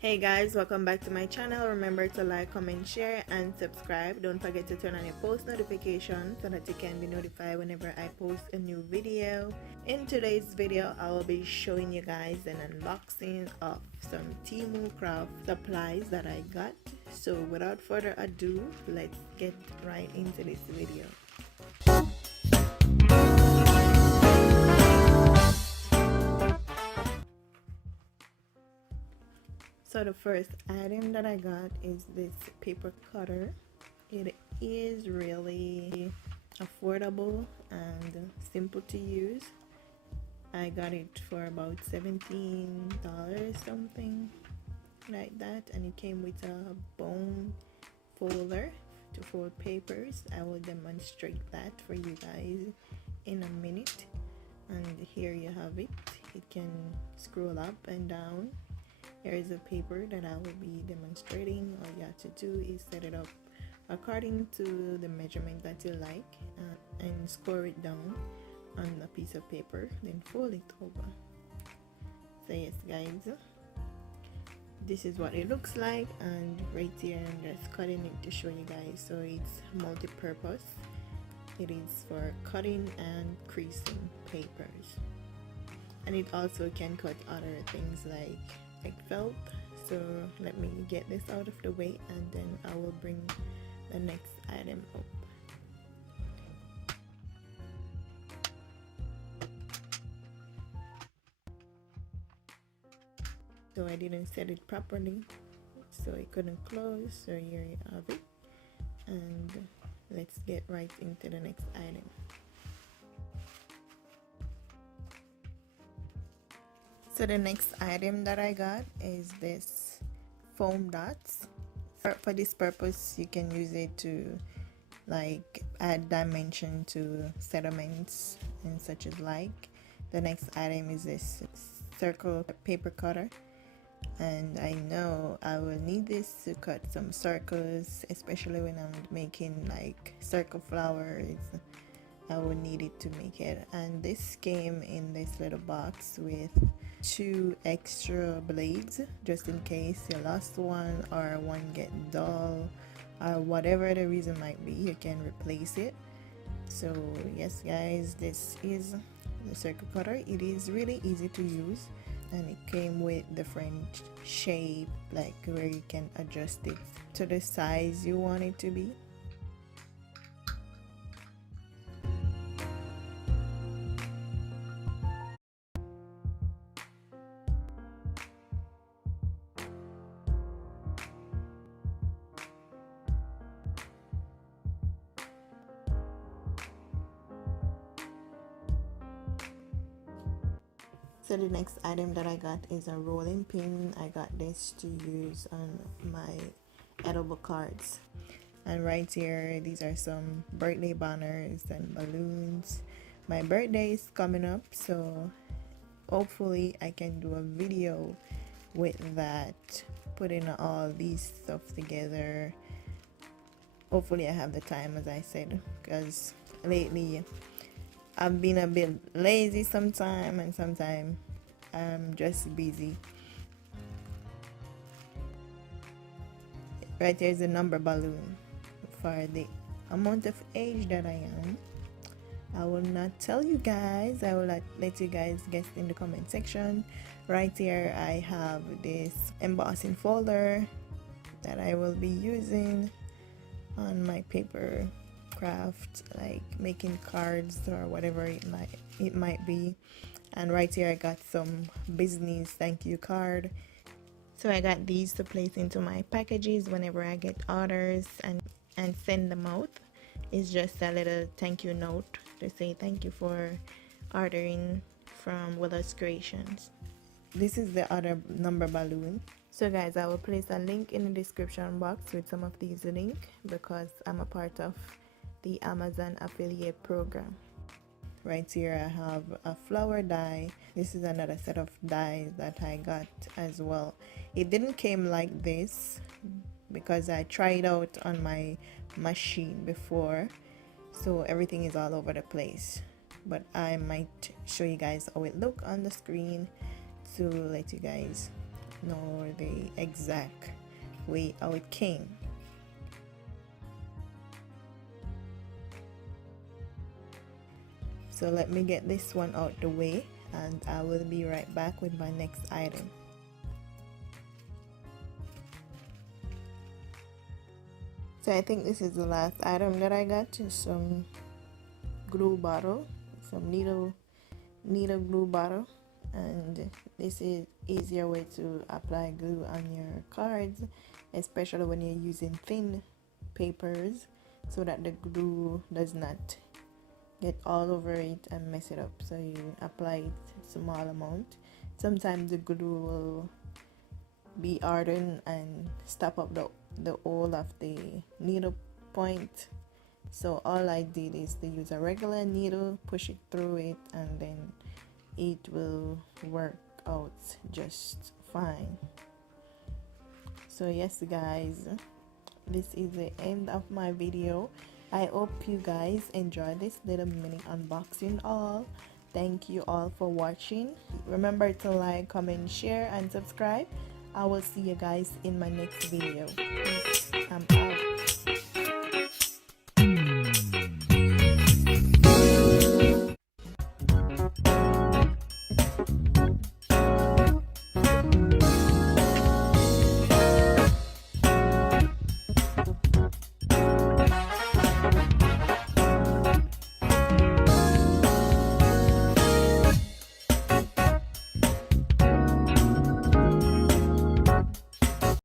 Hey guys, welcome back to my channel. Remember to like, comment, share and subscribe. Don't forget to turn on your post notifications so that you can be notified whenever I post a new video. In today's video, I will be showing you guys an unboxing of some Temu craft supplies that I got. So without further ado, let's get right into this video. So the first item that I got is this paper cutter. It is really affordable and simple to use. I got it for about $17 something like that, and it came with a bone folder to fold papers. I will demonstrate that for you guys in a minute. And here you have it. It can scroll up and down. Here is a paper that I will be demonstrating. All you have to do is set it up according to the measurement that you like and score it down on a piece of paper, then fold it over. So yes guys, this is what it looks like, and right here I'm just cutting it to show you guys. So it's multi-purpose. It is for cutting and creasing papers, and it also can cut other things like felt. So let me get this out of the way and then I will bring the next item up. So I didn't set it properly, so it couldn't close. So here you have it, and let's get right into the next item. So the next item that I got is this foam dots. For this purpose, you can use it to like add dimension to sediments and such as like. The next item is this circle paper cutter, and I know I will need this to cut some circles, especially when I'm making like circle flowers. I will need it to make it, and this came in this little box with 2 extra blades just in case you lost one or one get dull or whatever the reason might be, you can replace it. So yes guys, this is the circle cutter. It is really easy to use, and it came with different shape, like where you can adjust it to the size you want it to be. So the next item that I got is a rolling pin. I got this to use on my edible cards. And right here, these are some birthday banners and balloons. My birthday is coming up, so hopefully I can do a video with that, putting all these stuff together. Hopefully I have the time, as I said, because lately I've been a bit lazy sometimes, and sometimes I'm just busy. Right here is a number balloon for the amount of age that I am. I will not tell you guys. I will let you guys guess in the comment section. Right here I have this embossing folder that I will be using on my paper craft, like making cards or whatever it might be. And right here I got some business thank you card. So I got these to place into my packages whenever I get orders and send them out. It's just a little thank you note to say thank you for ordering from Willoz Creations. This is the other number balloon. So guys, I will place a link in the description box with some of these links because I'm a part of the Amazon affiliate program. Right here I have a flower die. This is another set of dies that I got as well. It didn't came like this because I tried out on my machine before, so everything is all over the place, but I might show you guys how it look on the screen to let you guys nor the exact way how it came. So let me get this one out the way, and I will be right back with my next item. So I think this is the last item that I got, is some glue bottle, some needle glue bottle, and this is easier way to apply glue on your cards, especially when you're using thin papers, so that the glue does not get all over it and mess it up. So you apply it small amount. Sometimes the glue will be hardened and stop up the hole of the needle point. So all I did is to use a regular needle, push it through it, and then it will work out just fine. So yes guys, this is the end of my video. I hope you guys enjoyed this little mini unboxing all. Thank you all for watching. Remember to like, comment, share, and subscribe. I will see you guys in my next video. Peace.